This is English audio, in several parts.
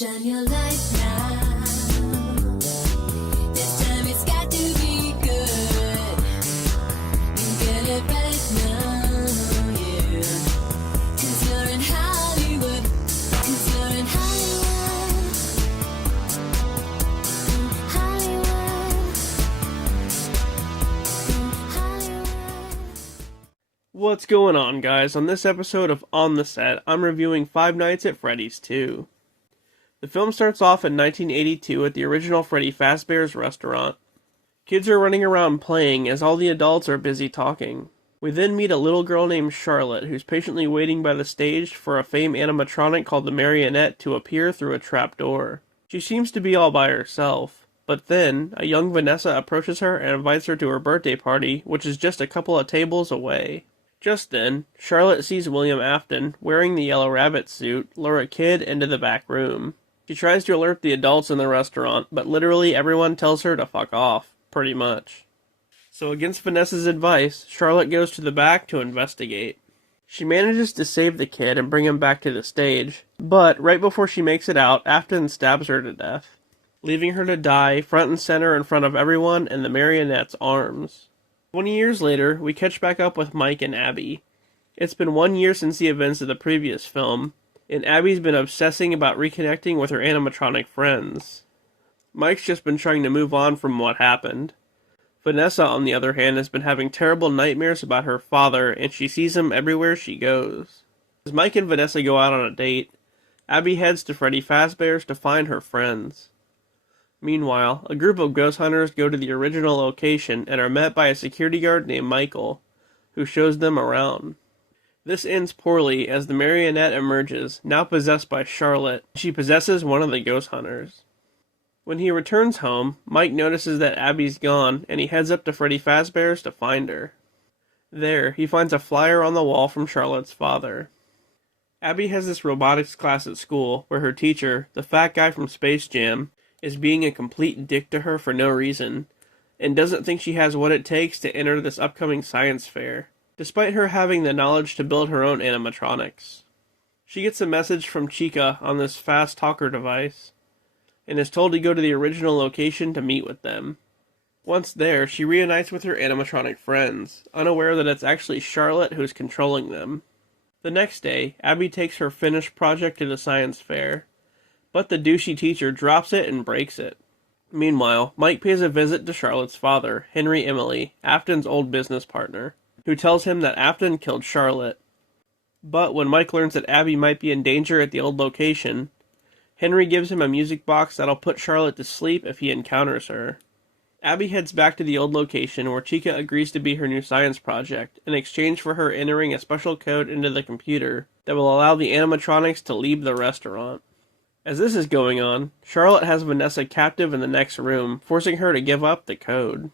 Shine your light now. This time it's got to be good. You get it right now, yeah. 'Cause you're in Hollywood. 'Cause you're in Hollywood. Hollywood. What's going on, guys? On this episode of On the Set, I'm reviewing Five Nights at Freddy's 2. The film starts off in 1982 at the original Freddy Fazbear's restaurant. Kids are running around playing as all the adults are busy talking. We then meet a little girl named Charlotte who's patiently waiting by the stage for a famed animatronic called the Marionette to appear through a trap door. She seems to be all by herself, but then a young Vanessa approaches her and invites her to her birthday party, which is just a couple of tables away. Just then, Charlotte sees William Afton, wearing the yellow rabbit suit, lure a kid into the back room. She tries to alert the adults in the restaurant, but literally everyone tells her to fuck off, pretty much. So against Vanessa's advice, Charlotte goes to the back to investigate. She manages to save the kid and bring him back to the stage, but right before she makes it out, Afton stabs her to death, leaving her to die front and center in front of everyone in the Marionette's arms. 20 years later, we catch back up with Mike and Abby. It's been 1 year since the events of the previous film, and Abby's been obsessing about reconnecting with her animatronic friends. Mike's just been trying to move on from what happened. Vanessa, on the other hand, has been having terrible nightmares about her father, and she sees him everywhere she goes. As Mike and Vanessa go out on a date, Abby heads to Freddy Fazbear's to find her friends. Meanwhile, a group of ghost hunters go to the original location and are met by a security guard named Michael, who shows them around. This ends poorly as the Marionette emerges, now possessed by Charlotte. She possesses one of the ghost hunters. When he returns home, Mike notices that Abby's gone, and he heads up to Freddy Fazbear's to find her. There, he finds a flyer on the wall from Charlotte's father. Abby has this robotics class at school, where her teacher, the fat guy from Space Jam, is being a complete dick to her for no reason, and doesn't think she has what it takes to enter this upcoming science fair, despite her having the knowledge to build her own animatronics. She gets a message from Chica on this fast talker device, and is told to go to the original location to meet with them. Once there, she reunites with her animatronic friends, unaware that it's actually Charlotte who's controlling them. The next day, Abby takes her finished project to the science fair, but the douchey teacher drops it and breaks it. Meanwhile, Mike pays a visit to Charlotte's father, Henry Emily, Afton's old business partner, who tells him that Afton killed Charlotte. But when Mike learns that Abby might be in danger at the old location, Henry gives him a music box that'll put Charlotte to sleep if he encounters her. Abby heads back to the old location where Chica agrees to be her new science project, in exchange for her entering a special code into the computer that will allow the animatronics to leave the restaurant. As this is going on, Charlotte has Vanessa captive in the next room, forcing her to give up the code.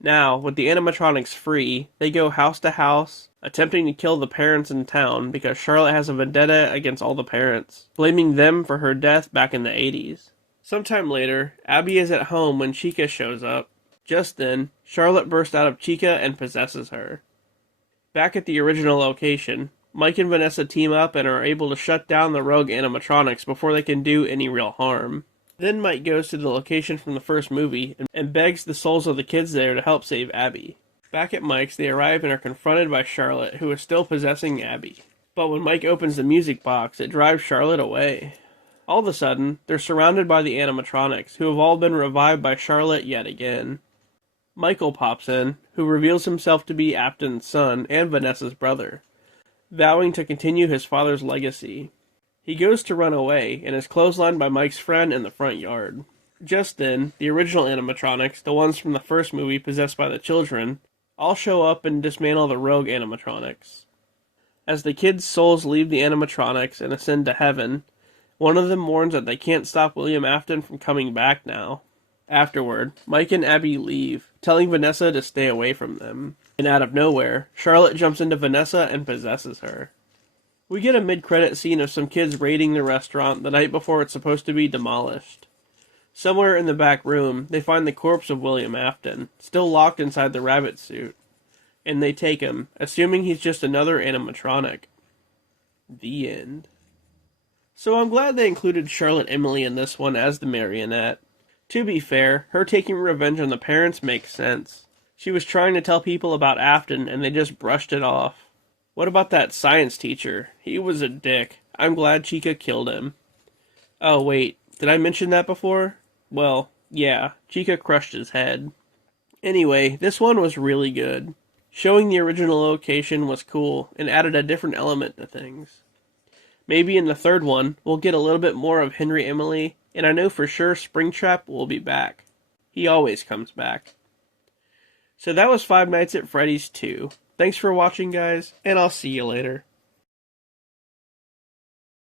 Now, with the animatronics free, they go house to house, attempting to kill the parents in town because Charlotte has a vendetta against all the parents, blaming them for her death back in the 80s. Sometime later, Abby is at home when Chica shows up. Just then, Charlotte bursts out of Chica and possesses her. Back at the original location, Mike and Vanessa team up and are able to shut down the rogue animatronics before they can do any real harm. Then Mike goes to the location from the first movie and begs the souls of the kids there to help save Abby. Back at Mike's, they arrive and are confronted by Charlotte, who is still possessing Abby. But when Mike opens the music box, it drives Charlotte away. All of a sudden, they're surrounded by the animatronics, who have all been revived by Charlotte yet again. Michael pops in, who reveals himself to be Afton's son and Vanessa's brother, vowing to continue his father's legacy. He goes to run away, and is clotheslined by Mike's friend in the front yard. Just then, the original animatronics, the ones from the first movie possessed by the children, all show up and dismantle the rogue animatronics. As the kids' souls leave the animatronics and ascend to heaven, one of them warns that they can't stop William Afton from coming back now. Afterward, Mike and Abby leave, telling Vanessa to stay away from them. And out of nowhere, Charlotte jumps into Vanessa and possesses her. We get a mid-credit scene of some kids raiding the restaurant the night before it's supposed to be demolished. Somewhere in the back room, they find the corpse of William Afton, still locked inside the rabbit suit, and they take him, assuming he's just another animatronic. The end. So I'm glad they included Charlotte Emily in this one as the Marionette. To be fair, her taking revenge on the parents makes sense. She was trying to tell people about Afton and they just brushed it off. What about that science teacher? He was a dick. I'm glad Chica killed him. Oh wait, did I mention that before? Well, yeah, Chica crushed his head. Anyway, this one was really good. Showing the original location was cool and added a different element to things. Maybe in the third one, we'll get a little bit more of Henry Emily, and I know for sure Springtrap will be back. He always comes back. So that was Five Nights at Freddy's 2. Thanks for watching, guys, and I'll see you later.